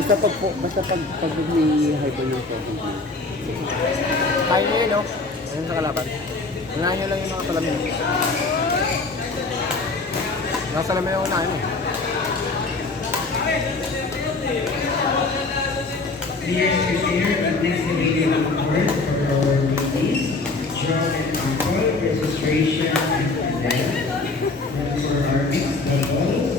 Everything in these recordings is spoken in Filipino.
Basta pag may hyper ng COVID. Kaya nyo yun, no? Ayun sa kalaban. Unahan nyo lang yung mga salamin. Nasa salamin yung unahan, eh. Please prepare and next video report for our ladies. Draw and sample, registration and event. And for our mixed doubles,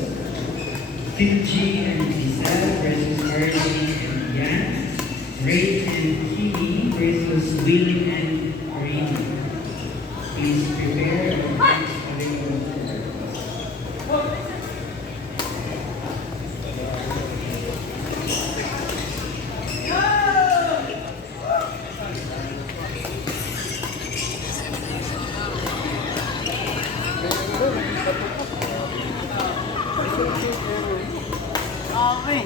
Finji and Giselle versus Archie and Yan. Ray and Kimi versus Will and Karina. Please prepare and next available for us. Okay.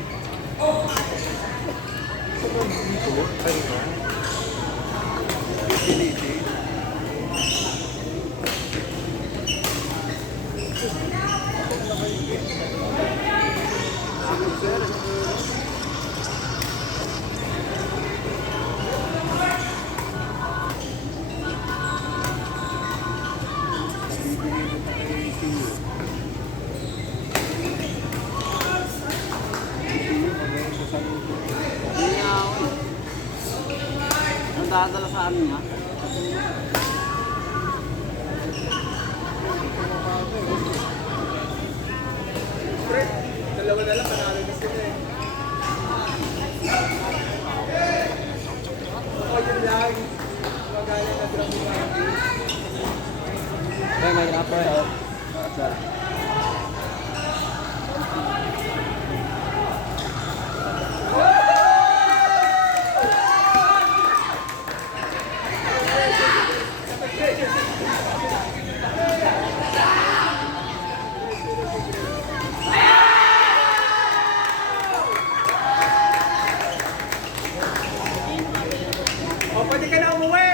Ang dadala sa amin ha? Dalawa na lang, panalo na sila eh. Ako yun lang. Magaling na drop mo. Kaya may upper out. O, pwede ka na umuwi!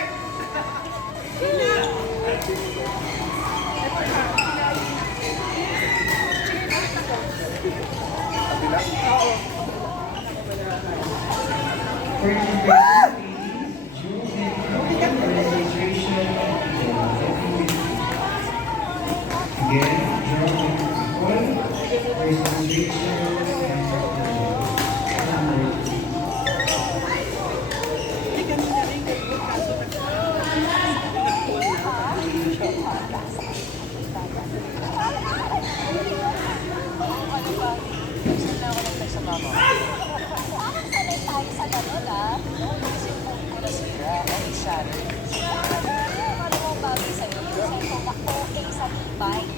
Sanay tayo sa ganun, ah. Kasi kung pura-sira, ay shadow. Ano mo bago sa'yo? Kasi kung ako, sa bike.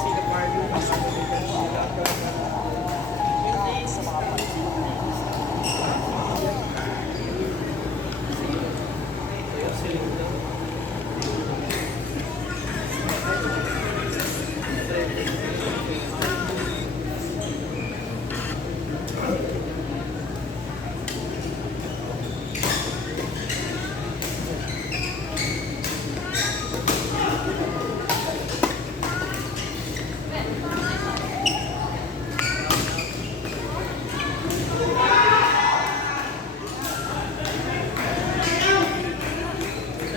Sino party? Sa mga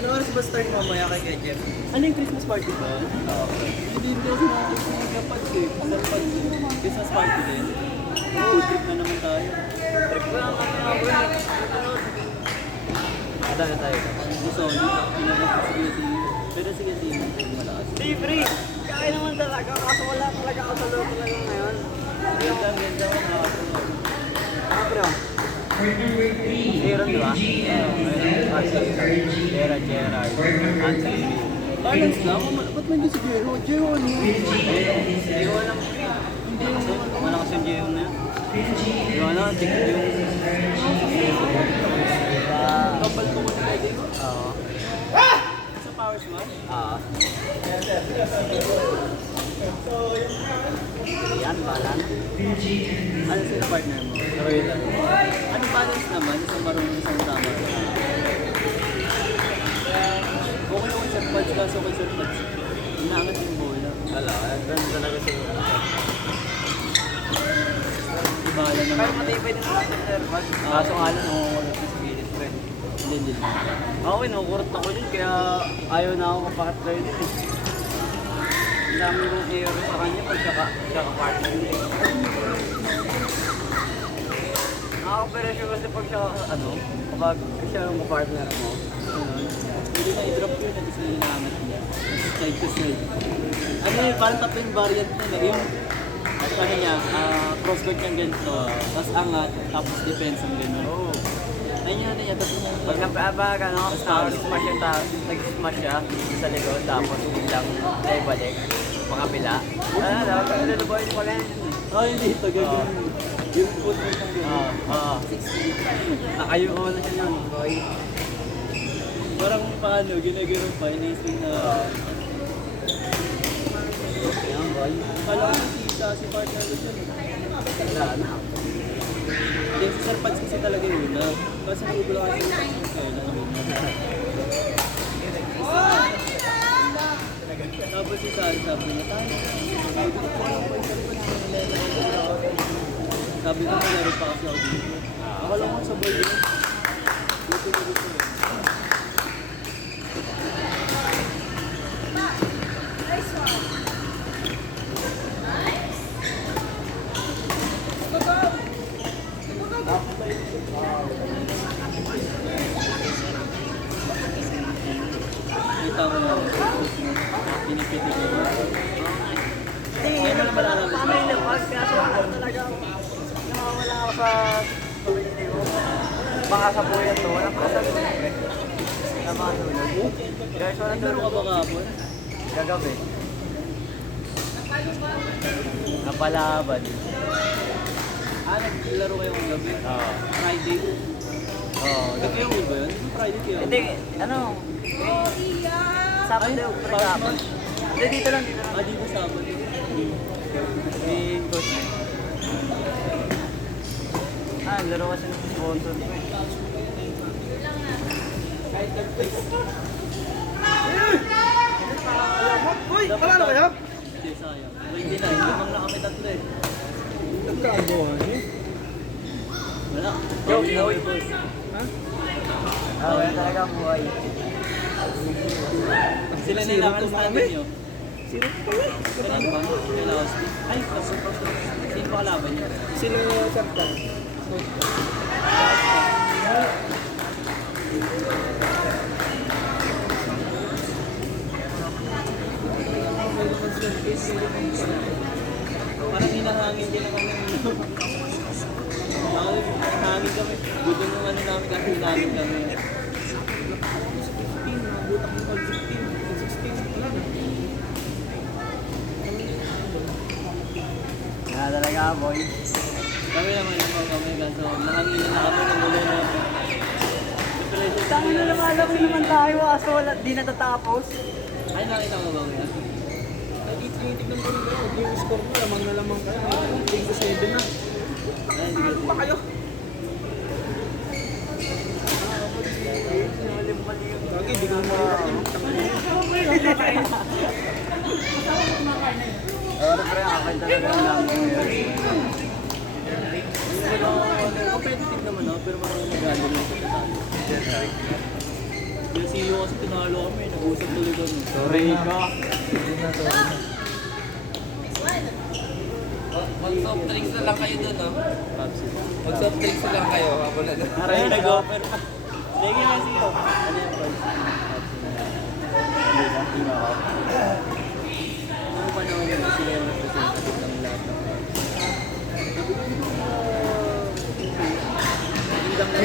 Ano oras ba start mamaya kay Jeff? Ano yung Christmas party ba? Hindi kasi natin sa Japan eh. Salpad Christmas party din. Oo, trip na naman tayo. Trip na naman tayo. Tayo. Gusto, pinabas ko sige. Pero sige, malakas. Libre! Kaya naman talaga, kaso wala talaga ako sa loob talaga ngayon. Ganda. Ah, bro. For number 3, Aaron, di ba? Gerald. Anthony. Balance na? Ba't may si Jero? Jero ano? Hindi ko alam. Hindi yung malakas yung Jeo na yun. Yung ano, tigil yung... Kapal ko muna kayo din. Oo. Sa Power Smash? Oo. Yan, balance. Ano sila partner mo? Okay lang. Ano balance naman? Isang marunong isang tama. Okay ako sa pads kaso kay Sir Pads. Inaangat yung bola. Wala, ganun talaga siguro. Ibahala naman. Pero matibay din naman sa servad. Kaso nga lang, nakukulit sa spirit ko eh. Hindi. Ako, inukurot ako yun, kaya ayaw na ako kapakatry din eh. Ang dami kong error sa kanya pag kaka-partner niya eh. Nakaka-operasyon kasi pag siya, ano, kapag siya yung partner mo, Hindi na i-drop yun at isa inaangat niya. Side to side. Ano yun? Parang tatlo yung variant na eh. Yung ano niya, crossguard niyang ganito. Tapos angat, tapos defense ang gano'n. oo. Ayun yun niya, tatlo yung Pag napabag, ano, nag-smash yung nag-smash siya sa likod, tapos biglang naibalik, makapila. Dapat niluluboy ni pala yun eh. Oh, hindi ito. Gagawin. Yung foot mo siyang gano'n. Oo. Nakayuko na siya yun, boy. Parang paano, ginagano pa, inising na... Yan, boy. Kala ko si partner ko siya. Wala na. Hindi, si Sir Pads kasi talaga yun na. Kasi nagugulo kasi yung kailan yun na. Tapos si Sari sabi niya, tayo. Sabi ko, malaro pa kasi ako dito. Ako lang ako sa board yun. Dito na dito. Kita mo yung pinipitig ko. Ngayon mo naman alam. Paano yung labas? Kaso ano talaga ako. Nakawala ako sa pamilya ko. Baka sa buyan to, walang kasal ko pre. Na mga tulog. Guys, walang Naglaro ka tulog. ba kahapon? Gagabi. Napalaban. Naglaro kayong gabi? Oo. Friday? Oo. Kayo ba yun? Friday kayo? Hindi, ano? Sabado, pre kapon. Hindi, dito lang. Dito Sabado. Ni coach. Laro kasi ng sponsor ko eh. Uy! Wala na kayo? Hindi, sayang. 29. Limang na kami tatlo eh. Nagkagawa niyo? Wala. Yo, Pauwi na boy. kami, boss. Yan talaga ang buhay. Sila na ilangan sa atin nyo. Sino pa yun? Kailan ba? Kailan Austin? Ay, sino pa kalaban nyo? Sino sarta? Parang hinahangin din ang kami. Hangin kami. Buto nung ano namin kasi hinahangin kami. talaga, boy. Kami naman naman kami kaso nahanginan na kami ng ulo na. Depression. Tangin na lumalaki naman tayo, kaso wala, di natatapos. Ay, nakita ko ba kuya? Ay, tinitignan ko rin kayo. Yung score mo, lamang na lamang kayo. 3-7 na. Ay, hindi ko pa kayo. Lagi, di ko na Pero pre, akin talaga ang dami ngayon. competitive naman ako, pero marami nagalo lang sa tatalo. Yung CEO kasi tinalo kami, nag-usap tuloy kami. Sorry ka. Mag-soft drinks na lang kayo dun, no? Pepsi. Mag-soft drinks na lang kayo. Ako na dun. Ay, nag-offer pa. Sige nga siya. Ano yung price? Ano panahon yun sila yung representative ng lahat ng price? Sabi ko, indang lang.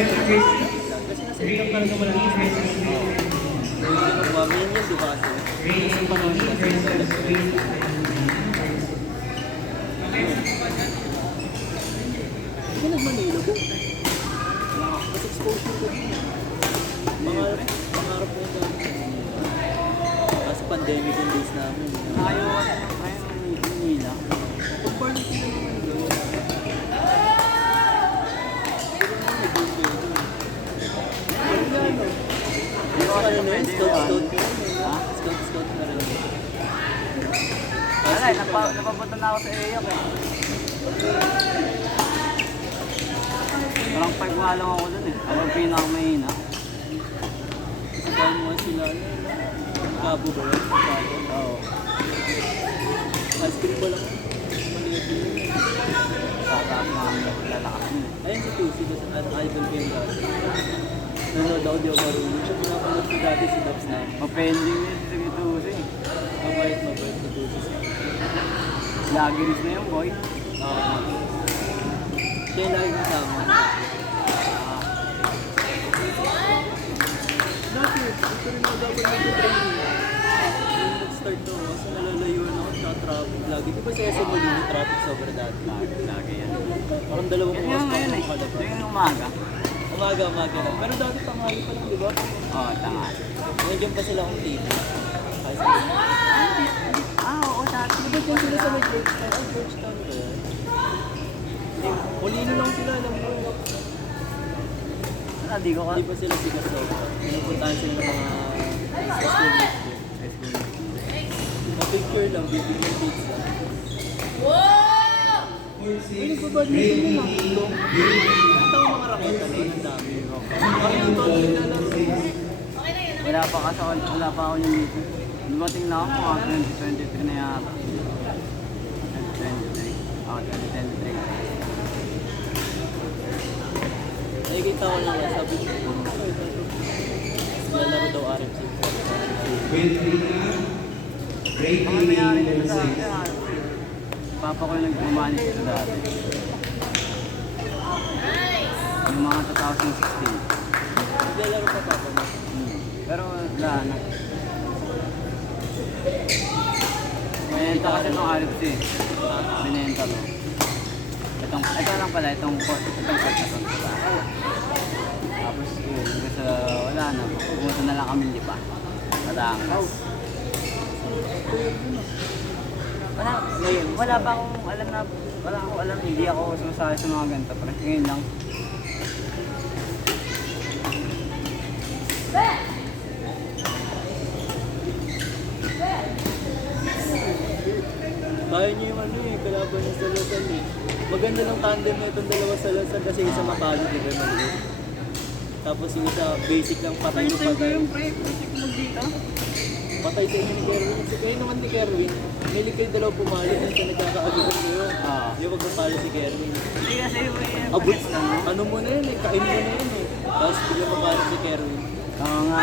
Kasi nasa indang talaga malaki. Hindi ko ba, minion, di ba kasi? Kasi panahon nila sila. Hindi nag-Manila po. Mas exposure ko din. Pangarap ko yung dami. Kasi pandemic yung days namin. Ayaw ka naman kayo ng Manila. Compare na sila naman doon. Pero naman nag-enjoy doon. Ano na ano? Hindi ko Ano na yun? pwede Scout yun. ka rin. Ha? Scout na rin. Wala, napapunta na ako sa EOC eh. Parang 5 nga lang ako dun eh. Ako yung pinakamahina. Kasi kaya mo sila, ano, Cabo ba yun? Cabo? Oo. Ice cream ba lang? Maliit yun. Tataas na kami lalakas yun eh. Ayun si Tusi, kasi idol ko yung dati. Nanonood ako, di ako marunong. Siya pinapanood ko dati si Dubs na. Mapending yun si Gitusi. Mabait si Tusi. Lagiris na yun boy. Oo. Siya yung lagi kasama. Dati, ito rin ako dapat nag-training. Yung nag-start ako, kasi nalalayuan ako sa traffic lagi. Di ba sa SM Molino, traffic sobra dati? Lagi yan. Parang dalawang Yan oras nga pa ngayon ako eh. kalabas. Ito yung umaga. Umaga na. Pero dati tanghali pa lang, di ba? Oo, tanga. Nandiyan pa sila akong TV. Kasi, Oo, dati. di ba dyan sila sa may Georgetown? Ay, Georgetown ba yan? Molino lang sila, alam mo. Wala, di ko ka. Hindi pa sila sikat sobra. Pinupuntahan sila ng mga sa school meet ko. Na-picture lang, bibigyan kids lang. Ay, nagpabadminton mo lang ito. Ito ang mga raketa nun, ang dami. Parang yung todo nilalaro. Wala pa ako yung meeting. Dumating na ako mga 2023 na yata. 2023. Oo, 2023. Nakikita ko lang, sabi ko, lalaro daw RFC. Ang nangyari nito dati, papa ko yung nag-manage ito dati. Yung mga 2016. Lalaro pa papa mo. Pero wala na. Binenta kasi itong RFC. Binenta to. Ito lang pala, itong court na to. Tapos yun, kasi wala na. Pumunta na lang kami lipa. Batangas. Wala pa akong alam na, wala akong alam, hindi ako sumasali sa mga ganito. Pero ngayon lang. Kaya niyo yung ano eh, kalaban niya sa Luzon eh. Maganda ng tandem na itong dalawa sa Luzon kasi isa mapagod, di ba maliit. Tapos yung isa, basic lang patay ko patay. Patay sa inyo ni Kerwin. So kayo naman ni Kerwin, milig kayo dalawa pumali kasi nagkakaagutan kayo. Di wag magpali si Kerwin. Hindi kasi may Abot, pagkets lang. No? ano mo na yun eh, kain mo na yun eh. Tapos bigla mapali si Kerwin. Oo nga.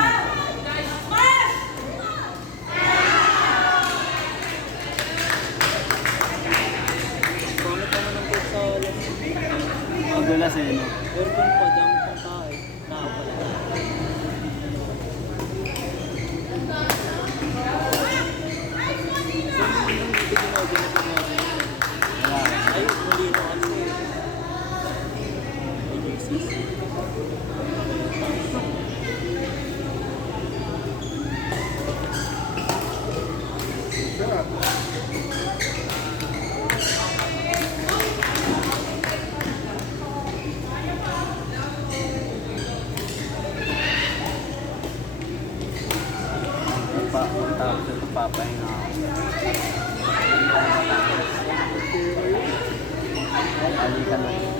Pangit naman ng coach sa alam. Magulas eh, no? Aircon pa, dami pang tao eh. Tao pala. So, yung hindi ko na Wala. ay, Magpapahinga ako. Alikan na.